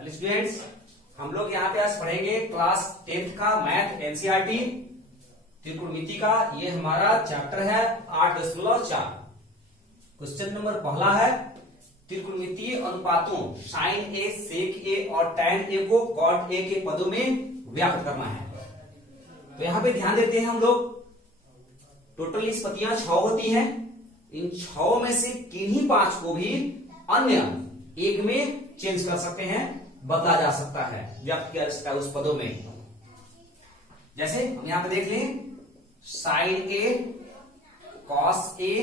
Hello students, हम लोग यहाँ पे आज पढ़ेंगे क्लास 10th का मैथ एनसीईआरटी त्रिकोणमिति का। ये हमारा चैप्टर है 8.4। क्वेश्चन नंबर पहला है त्रिकोणमितीय अनुपातों साइन ए, सेक ए और टैन ए को कॉट ए के पदों में व्यक्त करना है। तो यहाँ पे ध्यान देते हैं हम लोग, टोटल निष्पत्तियां 6 होती हैं। इन 6 में से किन्हीं 5 को भी अन्य एक में चेंज कर सकते हैं, बदला जा सकता है, व्यक्त किया जा सकता है उस पदों में। जैसे हम यहां पे देख लें, sine A, cos A,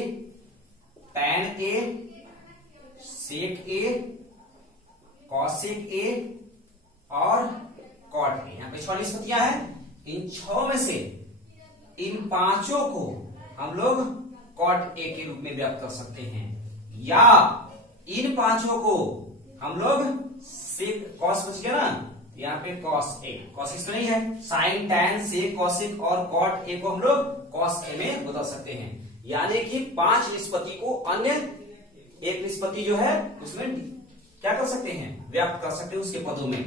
tan A, sec A, cosec A और कॉट ए। यहां पे 6 निष्पत्तियां हैं। इन 6 में से इन 5 को हम लोग कॉट ए के रूप में व्यक्त कर सकते हैं, या इन 5 को हम लोग सेक, कॉस बच गया ना, यहाँ पे कॉस ए, कॉसिक तो नहीं है, साइन, टैन, सेक, कॉसिक और कॉट ए को हम लोग कॉस ए में बदल सकते हैं। यानी कि 5 निष्पत्ति को अन्य एक निष्पत्ति जो है उसमें क्या कर सकते हैं, व्यक्त कर सकते हैं उसके पदों में।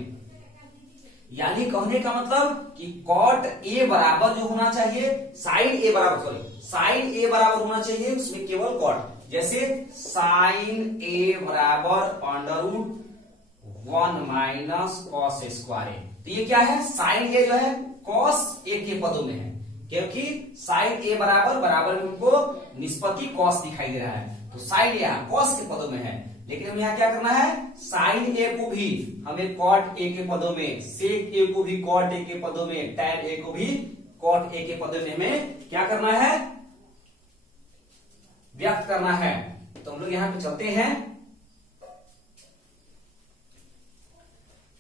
यानी कहने का मतलब कि कॉट ए बराबर जो होना चाहिए साइन ए बराबर, सॉरी साइन ए बराबर होना चाहिए उसमें केवल कॉट। जैसे साइन ए बराबर √1 माइनस कॉस स्क्वायर ए। तो ये क्या है, साइन ए जो है कॉस ए के पदों में है, क्योंकि साइन ए बराबर में उनको निष्पत्ति कॉस दिखाई दे रहा है, तो साइन ए कॉस के पदों में है। लेकिन हमें यहाँ क्या करना है, साइन ए को भी हमें कॉट ए के पदों में, सेक ए को भी कॉट ए के पदों में, टैन ए को भी कॉट ए के पदों में हमें क्या करना है, व्यक्त करना है। तो हम लोग यहां पे चलते हैं,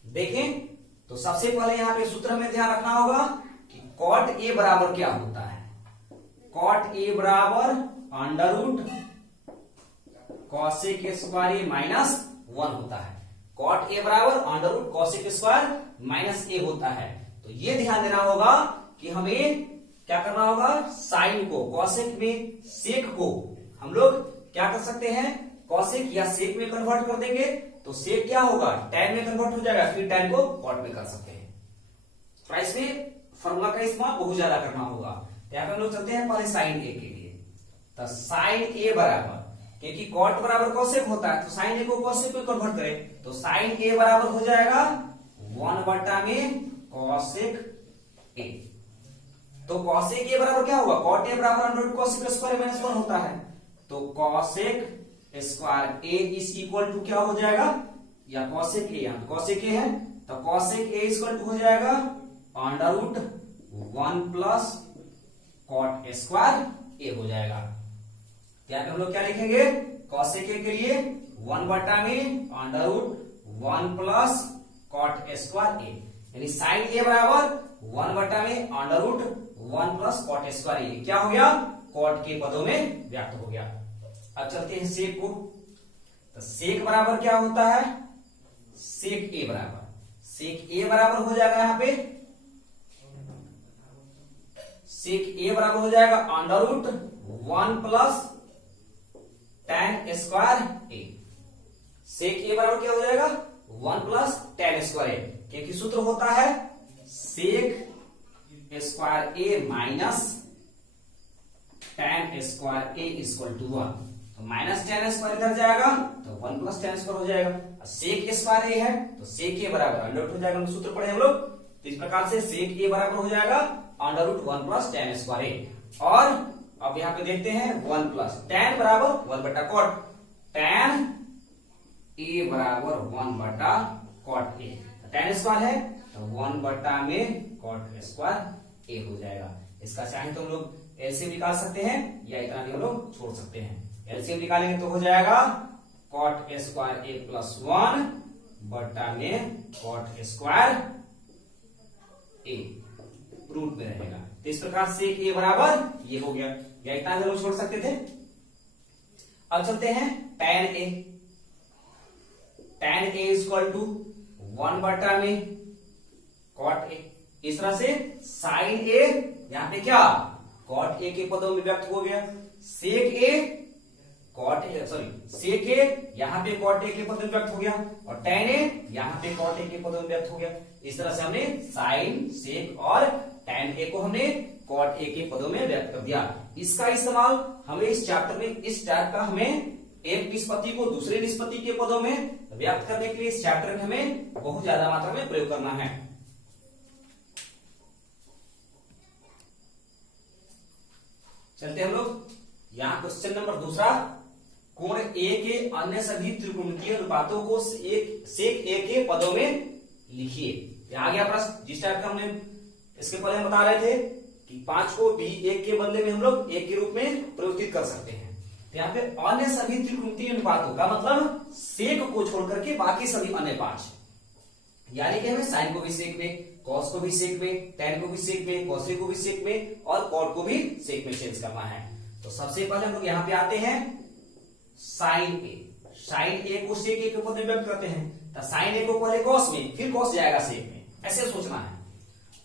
देखें। तो सबसे पहले यहां पे सूत्र में ध्यान रखना होगा कि कॉट ए बराबर क्या होता है। कॉट ए बराबर √कॉसेक स्क्वायर माइनस 1 होता है। कॉट ए बराबर √कॉसेक स्क्वायर माइनस ए होता है। तो ये ध्यान देना होगा कि हमें क्या करना होगा, साइन को कॉसेक में, सेक को हम लोग क्या कर सकते हैं, कॉसेक या सेक में कन्वर्ट कर देंगे तो सेक क्या होगा, टैन में कन्वर्ट हो जाएगा, फिर टैन को कॉट में कर सकते हैं। तो इसमें फॉर्मूला का इस्तेमाल बहुत ज्यादा करना होगा। तो यहाँ पे हम लोग चलते हैं पहले साइन ए के लिए। तो साइन ए बराबर, क्योंकि कॉट बराबर कॉसेक होता है तो साइन ए को कॉसेक में कन्वर्ट करें, तो साइन ए बराबर हो जाएगा 1 में कॉसेक ए। तो कॉसेक ए बराबर क्या होगा, कॉट ए बराबर √कॉसेक स्क्वायर माइनस 1 होता है। तो cosec square A is equal to क्या हो जाएगा, या कॉसेक ए, यहां कॉसेक ए है तो कॉसेक ए इक्वल टू हो जाएगा √1 प्लस कॉट स्क्वायर ए हो जाएगा। यहाँ पे हम लोग क्या लिखेंगे, कॉसेक ए के लिए 1 में √1 प्लस कॉट स्क्वायर ए, यानी साइन ए बराबर 1 में √1 प्लस कॉट स्क्वायर ए। क्या हो गया, कॉट के पदों में व्यक्त हो गया। अब चलते हैं सेक को। तो सेक बराबर क्या होता है, सेक ए बराबर हो जाएगा, यहां पे सेक ए बराबर हो जाएगा √1 प्लस टैन स्क्वायर ए। सेक ए बराबर क्या हो जाएगा, 1 प्लस टैन स्क्वायर ए, क्योंकि सूत्र होता है sec square A minus tan square A equal to 1। तो माइनस टैन स्क्वायर इधर जाएगा तो 1 प्लस टैन स्क्वायर हो जाएगा। सेक स्क्वायर ए है तो सेक ए बराबर अंडर हो जाएगा, सूत्र पढ़े हम लोग। तो इस प्रकार से सेक ए बराबर हो जाएगा √1 प्लस टैन स्क्वायर ए। और अब यहाँ पे देखते हैं 1 प्लस टैन बराबर 1/कॉट, टैन ए बराबर 1/कॉट ए। टैन स्क्वायर है तो 1 में कॉट स्क्वायर ए हो जाएगा। इसका चाहे तो हम लोग एलसीएम निकाल सकते हैं या इतना भी हम लोग छोड़ सकते हैं। एलसीएम निकालेंगे तो हो जाएगा कॉट स्क्वायर ए प्लस 1 में कॉट स्क्वायर ए रूट में रहेगा। तो इस प्रकार से ए बराबर ये हो गया, या इतना भी लोग छोड़ सकते थे। अब चलते हैं tan A. Tan A equal to 1 में कॉट ए। इस तरह से साइन ए यहां पे क्या, कॉट ए के पदों में व्यक्त हो गया। सेक ए कॉट ए, सॉरी सेक ए यहाँ पे कॉट ए के पद में व्यक्त हो गया और tan ए यहाँ पे कॉट ए के पद में व्यक्त हो गया। इस तरह से हमने साइन, सेक और tan ए को हमने कॉट ए के पदों में व्यक्त कर दिया। इसका इस्तेमाल हमें इस चैप्टर में इस टाइप का हमें एक निष्पत्ति को दूसरे निष्पत्ति के पदों में व्यक्त करने के लिए इस चैप्टर में हमें बहुत ज्यादा मात्रा में प्रयोग करना है। चलते हम लोग यहाँ क्वेश्चन नंबर दूसरा, कोण ए के अन्य सभी त्रिकोणीय अनुपातों को सेक ए के पदों में लिखिए। आ गया प्रश्न जिस टाइप का हमने इसके पहले हम बता रहे थे कि 5 को भी 1 के बदले में हम लोग 1 के रूप में परिवर्तित कर सकते हैं। तो यहाँ पे अन्य सभी त्रिकोणीय अनुपातों का मतलब सेक को छोड़ करके बाकी सभी अन्य 5, यानी कि हमें साइन को भी सेक में, कॉस को भी सेक में, tan को भी सेक में, कॉसेक को भी सेक में और कॉट को भी सेक में चेंज करना है। तो सबसे पहले हम लोग यहाँ पे आते हैं साइन ए को सेक ए के पद में व्यक्त करते हैं। तो साइन ए को पहले कॉस में, फिर कॉस जाएगा सेक में, ऐसे सोचना है।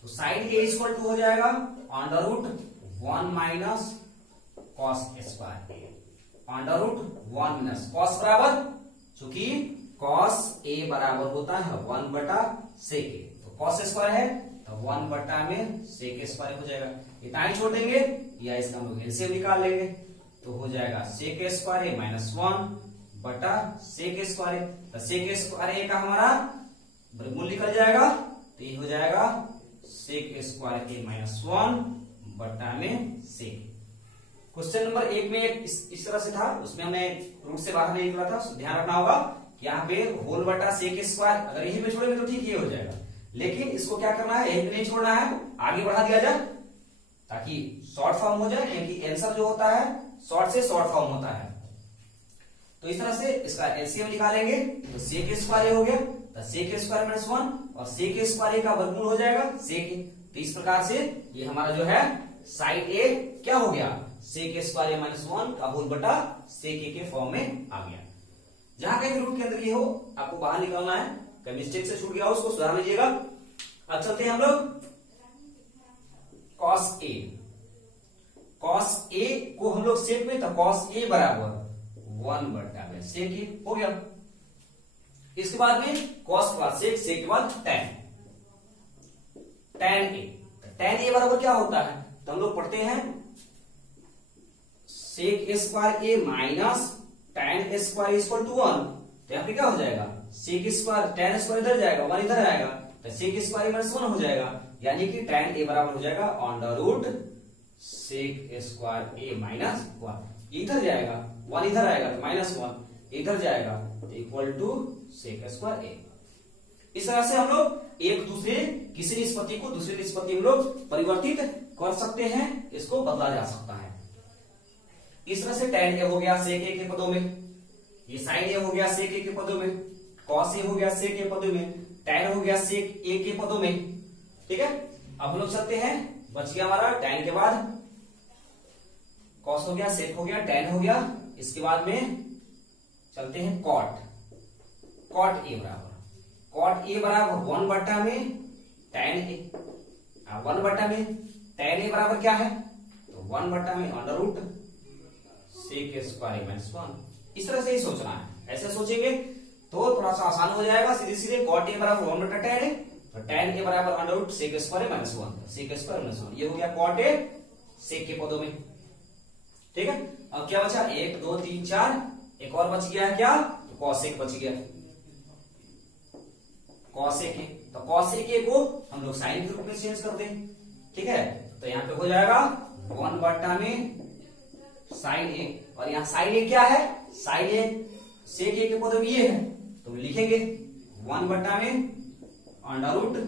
तो साइन ए इक्वल टू हो जाएगा √1 minus cos square A, √1 minus cos बराबर, चूंकि कॉस ए बराबर होता है 1 बटा सेक ए, तो कॉस स्क्वायर है तो 1 बटा में सेक स्क्वायर हो जाएगा। इतना ही छोड़ देंगे या इसका हम लोग एलसीएम निकाल लेंगे तो हो जाएगा सेक स्क्वायर ए -1 बटा सेक स्क्वायर ए। तो सेक स्क्वायर ए का हमारा वर्गमूल निकल जाएगा तो ये हो जाएगा सेक स्क्वायर ए -1 बटा में सेक। क्वेश्चन नंबर 1 में इस तरह से था, उसमें हमने रूट से बाहर नहीं निकला था, ध्यान रखना होगा यहाँ पे होल बटा सेक स्क्वायर, अगर यही पे छोड़ेंगे तो ठीक ये हो जाएगा, लेकिन इसको क्या करना है, यही नहीं छोड़ना है, आगे बढ़ा दिया जाए ताकि शॉर्ट फॉर्म हो जाए, क्योंकि आंसर जो होता है शॉर्ट से शॉर्ट फॉर्म होता है। तो इस तरह से इसका एलसीएम निकालेंगे तो सेक स्क्वायर हो गया, तो सेक स्क्वायर -1 और सेक स्क्वायर का वर्गमूल हो जाएगा सेक ए। तो इस प्रकार से ये हमारा जो है साइन ए क्या हो गया, सेक स्क्वायर -1 का होल बटा सेक ए के फॉर्म में आ गया। जहां कहीं रूट के अंदर ये हो आपको बाहर निकालना है, कहीं मिस्टेक से छूट गया हो उसको सुधार लीजिएगा। अब चलते हैं हम लोग कॉस ए। कॉस ए को हम लोग सेक में, तो कॉस ए बराबर 1 बटा में सेक ए हो गया। इसके बाद में कॉस के बाद सेक, सेक के बाद tan ए। tan ए बराबर क्या होता है, तो हम लोग पढ़ते हैं sec square A minus tan square equal to 1। तो यहाँ पे क्या हो जाएगा, सेक स्क्वायर tan स्क्वायर इधर जाएगा, 1 इधर आएगा, तो सेक स्क्वायर -1 हो जाएगा, यानी कि tan ए बराबर हो जाएगा √ सेक स्क्वायर ए -1। इधर जाएगा 1 इधर आएगा तो -1 इधर जाएगा तो equal to sec square A. इस तरह से हम लोग एक दूसरे किसी निष्पत्ति को दूसरी निष्पत्ति हम लोग परिवर्तित कर सकते हैं, इसको बदला जा सकता है। इस तरह से tan ए हो गया सेक ए के पदों में, ये साइन ए हो गया सेक ए के पदों में, कॉस ए हो गया सेक ए के पदों में, tan हो गया सेक ए के पदों में। ठीक है, अब हम लोग चलते हैं, बच गया हमारा tan के बाद कॉस हो गया, सेक हो गया, tan हो गया। इसके बाद में चलते हैं कॉट ए बराबर 1 बटा में tan ए, 1 बटा में tan ए बराबर क्या है, तो 1 बटा में √ सेक स्क्वायर -1। इस तरह से ही सोचना है, ऐसे सोचेंगे तो थोड़ा सा आसान हो जाएगा। सीधे सीधे कॉट ए बराबर 1 बटा tan ए, तो tan ए बराबर √ सेक स्क्वायर -1, सेक स्क्वायर -1। ये हो गया कॉट ए सेक के पदों में। ठीक है, अब क्या बचा, 1 2 3 4, एक और बच गया है क्या, तो कॉसेक बच गया, कॉसेक ए। तो कॉसेक ए को हम लोग साइन के रूप में चेंज कर दें। ठीक है, तो यहाँ पे हो जाएगा 1 बटा में साइन ए, और यहाँ साइन ए क्या है, साइन ए सेक ए के पदों में ये है, तो लिखेंगे 1 बटा में √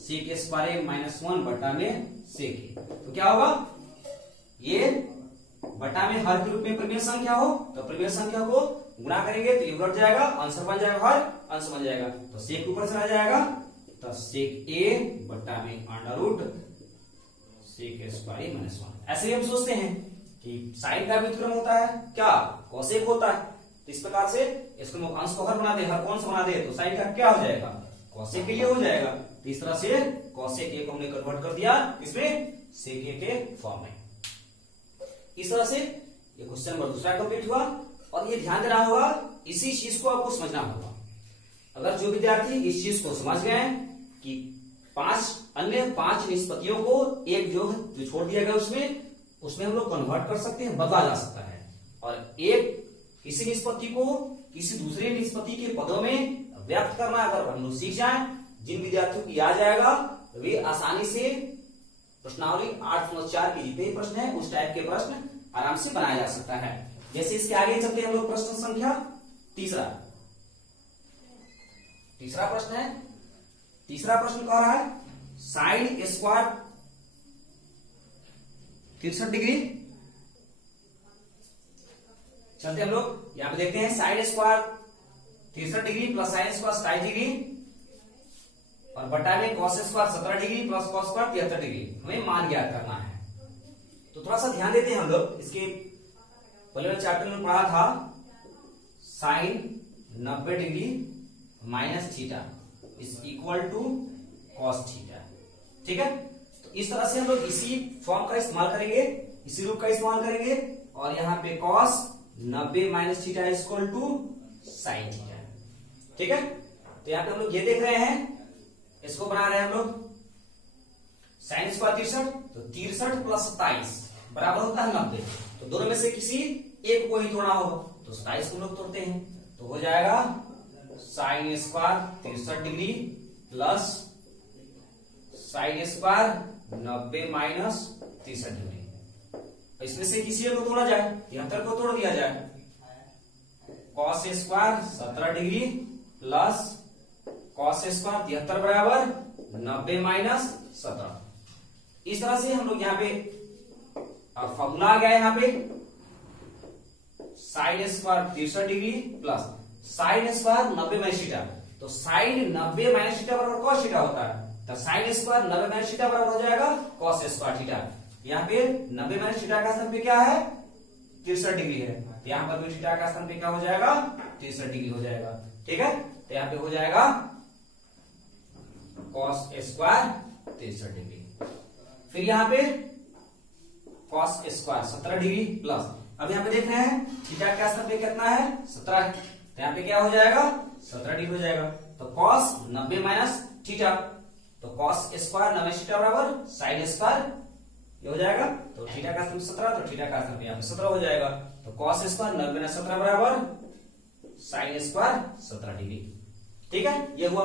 सेक स्क्वायर -1 बटा में सेक ए। तो क्या होगा, ये बटा में हर के रूप में प्रमेय संख्या हो तो प्रमेय संख्या को गुणा करेंगे तो ये उलट जाएगा, आंसर बन जाएगा, हर अंश बन जाएगा, तो सेक ऊपर चला जाएगा, तो सेक ए बटा में √ सेक स्क्वायर -1। ऐसे ही हम सोचते हैं कि साइन का व्युत्क्रम होता है क्या, कोसेक होता है, तो इस प्रकार से इसको हम अंश को हर बना दे, हर कौन सा बना दे, तो साइन का क्या हो जाएगा, कोसेक के लिए हो जाएगा। तो इस तरह से कोसेक ए को हमने कन्वर्ट कर दिया इसमें सेक ए के फॉर्म में। इस तरह से ये क्वेश्चन नंबर दूसरा कंप्लीट हुआ। और ये ध्यान देना होगा, इसी चीज को आपको समझना होगा। अगर जो विद्यार्थी इस चीज को समझ गए कि अन्य पांच निष्पत्तियों को एक जो छोड़ दिया गया उसमें हम लोग कन्वर्ट कर सकते हैं, बदला जा सकता है। और एक किसी निष्पत्ति को किसी दूसरे निष्पत्ति के पदों में व्यक्त करना अगर हम लोग सीख जाए, जिन विद्यार्थियों की आ जाएगा वे आसानी से प्रश्नावली 8.4 के जितने प्रश्न है उस टाइप के प्रश्न आराम से बनाया जा सकता है। जैसे इसके आगे चलते हैं हम लोग प्रश्न संख्या तीसरा प्रश्न है। तीसरा प्रश्न कह रहा है साइन स्क्वायर 63 डिग्री। चलते हम लोग यहां पे देखते हैं sine square 63 degree plus sine square 27 degree और बटा में cos square 17 degree plus cos square 73 degree हमें मान ज्ञात करना है। तो थोड़ा सा ध्यान देते हैं हम लोग। इसके पहले चैप्टर में पढ़ा था sine 90 degree minus theta is equal to cos theta. ठीक है, तो इस तरह से हम लोग इसी फॉर्म का इस्तेमाल करेंगे, इसी रूप का इस्तेमाल करेंगे। और यहाँ पे cos 90 minus theta is equal to sine theta. ठीक है, तो यहाँ पे हम लोग ये देख रहे हैं, इसको बना रहे हैं हम लोग साइन स्क्वायर 63, तो 63 प्लस 27 बराबर होता है 90। तो दोनों में से किसी एक को ही तोड़ना होगा, तो 27 को लोग तोड़ते हैं, तो हो जाएगा sine square 63 degree plus sine square 90 minus 63 degree. इसमें से किसी एक को तोड़ा जाए, 73 को तोड़ दिया जाए, cos square 17 degree plus cos square 73 बराबर 90 माइनस 17। इस तरह से हम लोग यहाँ पे फॉर्मूला आ गया है, यहाँ पे sine square 63 degree plus sine square 90 minus theta. तो साइन 90 माइनस थीटा बराबर कॉस थीटा होता है, तो साइन स्क्वायर 90 माइनस थीटा बराबर हो जाएगा कॉस स्क्वायर थीटा। यहाँ पे 90 माइनस थीटा का स्थान पे क्या है 63 डिग्री है, तो यहाँ पर भी थीटा का स्थान पे क्या हो जाएगा 63 डिग्री हो जाएगा। ठीक है, तो यहाँ पे हो जाएगा कॉस स्क्वायर 63 डिग्री। फिर यहाँ पे कॉस स्क्वायर 17 डिग्री प्लस, अब यहाँ पे देख रहे हैं थीटा का स्थान पे कितना है 17, तो यहाँ पे क्या हो जाएगा 17 डिग्री हो जाएगा। तो कॉस 90 माइनस थीटा, तो कॉस स्क्वायर 90 थीटा बराबर साइन स्क्वायर ये हो जाएगा, तो थीटा का स्थान 17, तो थीटा का स्थान पे यहाँ पे 17 हो जाएगा। तो कॉस स्क्वायर 90 माइनस 17 बराबर साइन स्क्वायर 17 डिग्री। ठीक है, ये हुआ।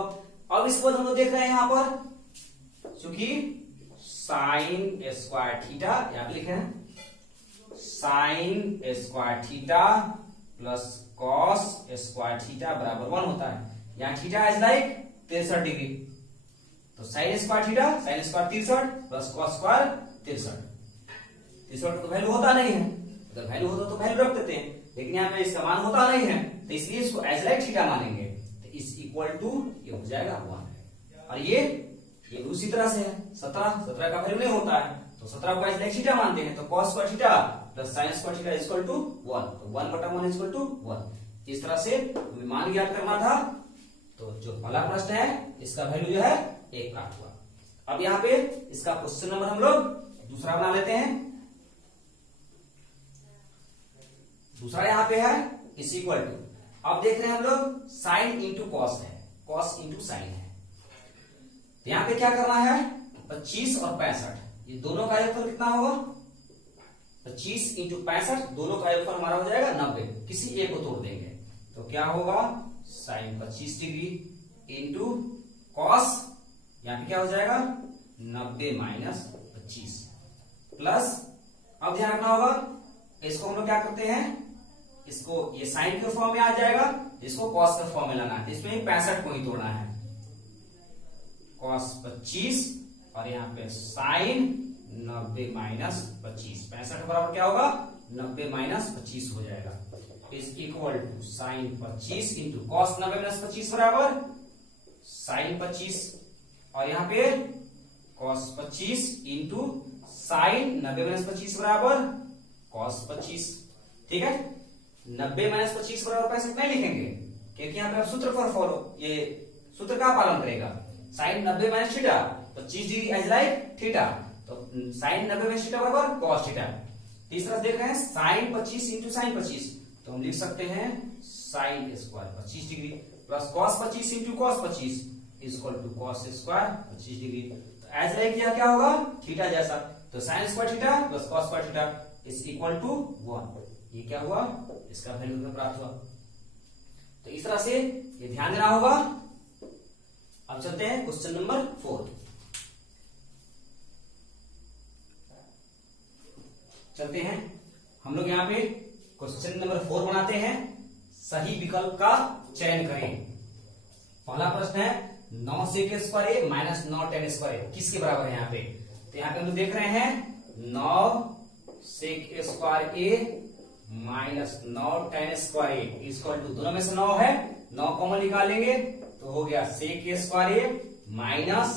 अब इसको हम लोग देख रहे हैं यहाँ पर, चूंकि साइन स्क्वायर थीटा यहाँ पे लिखे हैं sine square theta plus cos square theta बराबर 1 होता है। यहाँ थीटा इज लाइक 63 डिग्री, तो sine square theta sine square 63 plus cos square 63 का तो वैल्यू होता नहीं है, अगर वैल्यू होता तो वैल्यू रख देते हैं, लेकिन यहाँ पे इसका मान होता नहीं है, तो इसलिए इसको एज लाइक थीटा मानेंगे, तो इस इक्वल टू ये हो जाएगा 1। और ये उसी तरह से है 17 का वैल्यू नहीं होता है, तो 17 को एज लाइक थीटा मानते हैं, तो cos square theta plus sine square theta is equal to 1, तो 1/1 इज इक्वल टू 1। इस तरह से मान ज्ञात करना था। तो जो पहला प्रश्न है इसका वैल्यू जो है 1 प्राप्त हुआ। अब यहाँ पे इसका क्वेश्चन नंबर हम लोग दूसरा बना लेते हैं। दूसरा यहाँ पे है इज इक्वल टू, अब देख रहे हैं हम लोग साइन इंटू कॉस है, कॉस इंटू साइन है, तो यहाँ पे क्या करना है 25 और 65, ये दोनों का योगफल कितना होगा 25 इंटू 65, दोनों का योगफल हमारा हो जाएगा 90, किसी एक को तोड़ देंगे, तो क्या होगा साइन 25 डिग्री इंटू कॉस, यहाँ पे क्या हो जाएगा 90 माइनस 25 प्लस, अब ध्यान रखना होगा इसको हम लोग क्या करते हैं, इसको ये साइन के फॉर्म में आ जाएगा, इसको कॉस के फॉर्म में लाना है, इसमें 65 को ही तोड़ना है, कॉस 25 और यहाँ पे साइन 90 माइनस 25, 65 बराबर क्या होगा 90 माइनस 25 हो जाएगा, is equal to sine 25 into cos 90 minus 25 बराबर साइन 25, और यहाँ पे कॉस 25 इंटू साइन 90 माइनस 25 बराबर कॉस 25। ठीक है, 90 माइनस 25 बराबर 65 नहीं लिखेंगे, क्योंकि यहाँ पे आप सूत्र पर फॉलो, ये सूत्र का पालन करेगा, sine 90 minus theta 25 degree as like theta, तो साइन 90 माइनस थीटा बराबर कॉस थीटा, तीसरा देख रहे हैं साइन 25 इंटू साइन 25, तो हम लिख सकते हैं sine square 25 degree plus cos 25 into cos 25 equal to cos square 25 degree. तो एज लाइक किया क्या होगा, थीटा जैसा, तो sine square theta plus cos square theta is equal to 1। ये क्या हुआ, इसका वैल्यू हमें प्राप्त हुआ। तो इस तरह से ये ध्यान देना होगा। अब चलते हैं क्वेश्चन नंबर 4। चलते हैं हम लोग यहाँ पे क्वेश्चन नंबर 4 बनाते हैं। सही विकल्प का चयन करें। पहला प्रश्न है 9 sec square A minus 9 tan square ए किसके बराबर है यहाँ पे। तो यहाँ पे हम लोग देख रहे हैं 9 sec square A minus 9 tan square A equal to, दोनों में से 9 है, 9 कॉमन निकालेंगे तो हो गया sec square A minus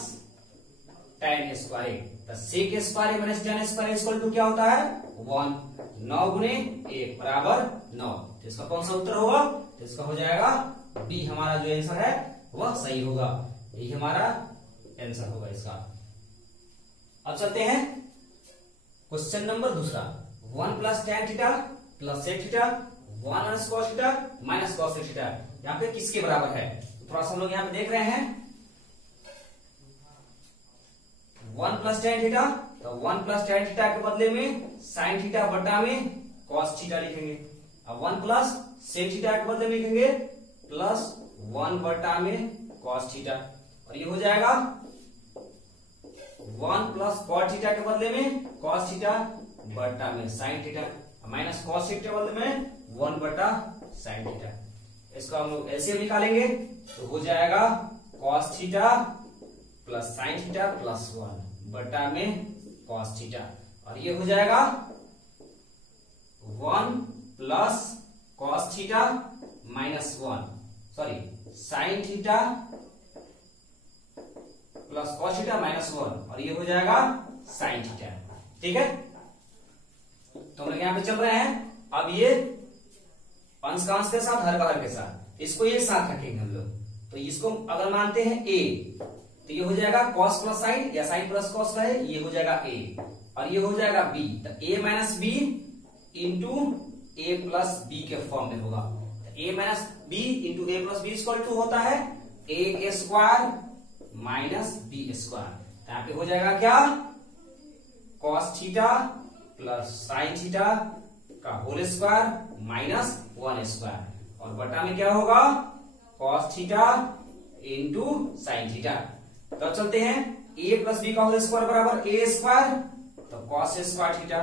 tan square A. तो sec square A minus tan square equal to क्या होता है 1। 9 गुने 1 बराबर 9। तो इसका कौन सा उत्तर होगा, तो इसका हो जाएगा बी। हमारा जो आंसर है वह सही होगा, यही हमारा आंसर होगा इसका। अब चलते हैं क्वेश्चन नंबर दूसरा। 1 plus tan theta plus sec theta 1 minus cos theta minus cosec theta यहाँ पे किसके बराबर है। तो थोड़ा सा हम लोग यहाँ पे देख रहे हैं 1 प्लस tan थीटा, तो 1 प्लस tan थीटा के बदले में साइन थीटा बटा में कॉस थीटा लिखेंगे। अब 1 प्लस सेक थीटा के बदले में लिखेंगे प्लस 1 बटा में कॉस थीटा, और ये हो जाएगा 1 प्लस कॉस थीटा के बदले में कॉस थीटा बटा में sign theta minus cos theta के बदले में 1 बटा साइन थीटा। इसको हम लोग ऐसे निकालेंगे तो हो जाएगा cos theta plus sine theta plus 1 बटा में कॉस थीटा, और ये हो जाएगा 1 plus cos theta minus 1 sorry sine theta plus cos theta minus 1, और ये हो जाएगा साइन थीटा। ठीक है, तो हम लोग यहाँ पे चल रहे हैं। अब ये अंश का अंश के साथ हर का हर के साथ इसको एक साथ रखेंगे हम लोग। तो इसको अगर मानते हैं a, तो ये हो जाएगा cos प्लस साइन या साइन प्लस cos का है, ये हो जाएगा a, और ये हो जाएगा b। तो a minus B into A plus B के फॉर्म में होगा। a minus B into A plus B equal to होता है a square minus B square. यहाँ पे हो जाएगा क्या, cos theta plus sine theta का होल स्क्वायर माइनस 1 स्क्वायर, और बटा में क्या होगा cos theta into sine theta. तो चलते हैं a प्लस बी का होल स्क्वायर बराबर a स्क्वायर, तो cos square theta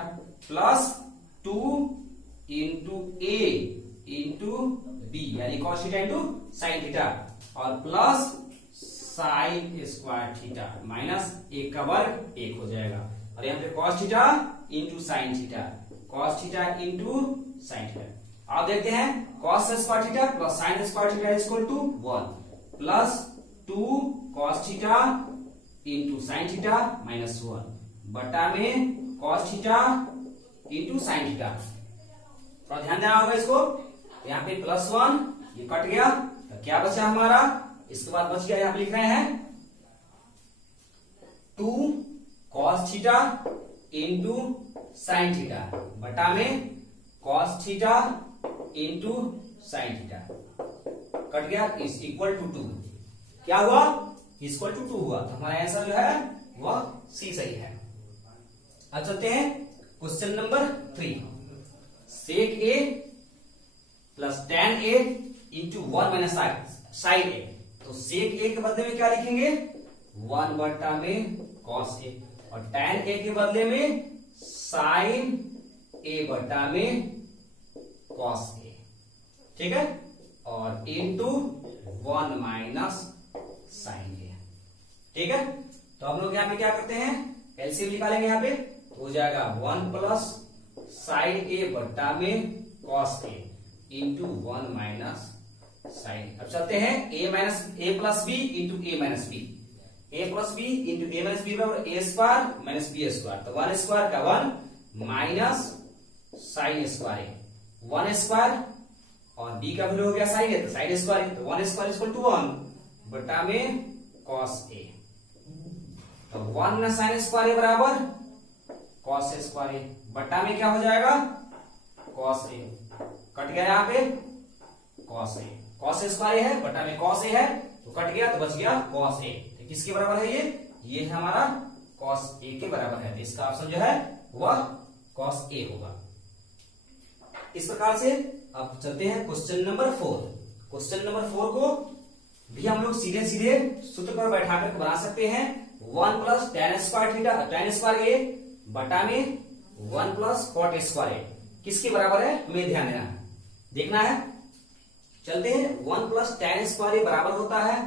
plus 2 into a into B यानी cos theta into sine theta, और plus sine square theta minus 1 का वर्ग 1 हो जाएगा, और यहाँ पे cos theta into sine theta cos theta into sine theta. अब देखते हैं cos square theta plus sine square theta equal to 1 plus 2 cos theta into sine theta minus 1 बटा में cos theta into sine theta. थोड़ा ध्यान देना होगा इसको। यहाँ पे प्लस 1 ये कट गया, तो क्या बचा हमारा, इसके बाद बच गया यहाँ पे लिख रहे हैं 2 cos theta into sine theta बटा में cos theta into sine theta, cut गया, इज इक्वल टू 2। क्या हुआ, इक्वल टू 2 हुआ। तो हमारा आंसर जो है वह सी सही है। अब चलते हैं क्वेश्चन नंबर 3। सेक ए प्लस tan ए इंटू 1 माइनस साइन ए। तो सेक ए के बदले में क्या लिखेंगे 1 बटा में cos ए, और tan ए के बदले में साइन ए बटा में cos ए। ठीक है, और इंटू 1 माइनस साइन ए। ठीक है, तो हम लोग यहाँ पे क्या करते हैं एलसीएम निकालेंगे। यहाँ पे तो हो जाएगा 1 प्लस साइन ए बटा में cos A into 1 minus sine. अब चलते हैं a minus A plus B into A minus B. A plus B into A minus B बराबर A square minus B square. तो 1 स्क्वायर का 1 माइनस साइन स्क्वायर 1 स्क्वायर, और b का value हो गया साइन है तो साइन स्क्वायर, तो 1 स्क्वायर इक्वल टू 1 बटा में cos a। तो 1 साइन स्क्वायर बराबर cos स्क्वायर बट्टा में क्या हो जाएगा कॉस ए, कट गया यहाँ पे cos A, cos A square है, बट्टा में कॉस ए है तो कट गया तो बच गया कॉस ए। तो किसके बराबर है ये है हमारा कॉस ए के बराबर है। तो इसका ऑप्शन जो है वह कॉस ए होगा। इस प्रकार से अब चलते हैं क्वेश्चन नंबर 4। क्वेश्चन नंबर 4 को भी हम लोग सीधे सीधे सूत्र पर बैठा कर बना सकते हैं। 1 plus tan square theta tan square A बटा में 1 प्लस cot स्क्वायर ए किसके बराबर है हमें ध्यान देना है, देखना है। चलते हैं 1 प्लस tan स्क्वायर ए बराबर होता है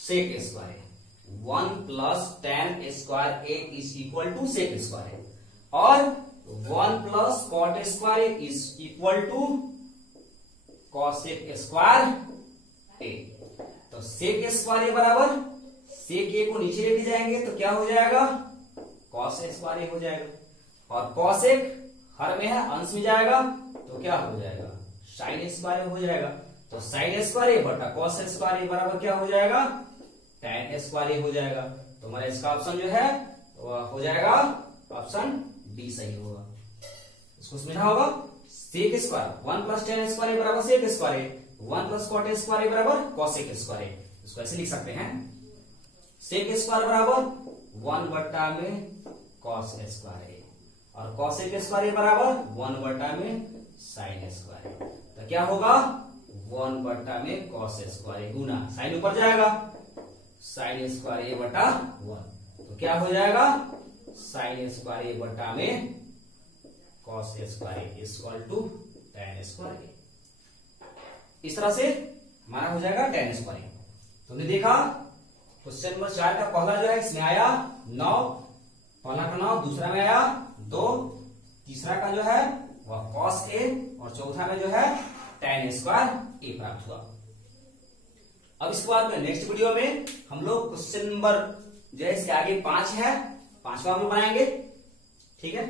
sec square A. 1 plus tan square A is equal to sec square A और 1 plus cot square A is equal to cosec square A. तो सेक स्क्वायर ए बराबर सेक ए को नीचे लेके जाएंगे तो क्या हो जाएगा कॉस स्क्वायर ए हो जाएगा और कॉसेक हर में है अंश में जाएगा तो क्या हो जाएगा साइन स्क्वायर हो जाएगा। तो साइन स्क्वायर ए बटा कॉस स्क्वायर ए बराबर क्या हो जाएगा tan स्क्वायर ए हो जाएगा। तो हमारा इसका ऑप्शन जो है वह हो जाएगा ऑप्शन डी सही होगा। इसको समझना होगा। Sec square 1 plus tan square A बराबर sec square A, 1 plus cot square A बराबर cosec स्क्वायर ए। इसको ऐसे लिख सकते हैं सेक स्क्वायर बराबर 1 बट्टा में cos स्क्वायर ए और cosec स्क्वायर ए बराबर 1 बट्टा में sin स्क्वायर ए। तो क्या होगा 1 बट्टा में cos स्क्वायर ए गुना साइन ऊपर जाएगा sin स्क्वायर ए बटा 1 तो क्या हो जाएगा sin स्क्वायर ए बटा में cos square A equal to tan square A. इस तरह से हमारा हो जाएगा tan स्क्वायर ए। तुमने देखा क्वेश्चन नंबर 4 का पहला जो है इसमें आया 9, पहला का 9, दूसरा में आया 2, तीसरा का जो है वह cos ए और चौथा में जो है tan स्क्वायर ए प्राप्त हुआ। अब इसके बाद में नेक्स्ट वीडियो में हम लोग क्वेश्चन नंबर जो है इसके आगे 5 है, 5वां हम लोग बनाएंगे। ठीक है।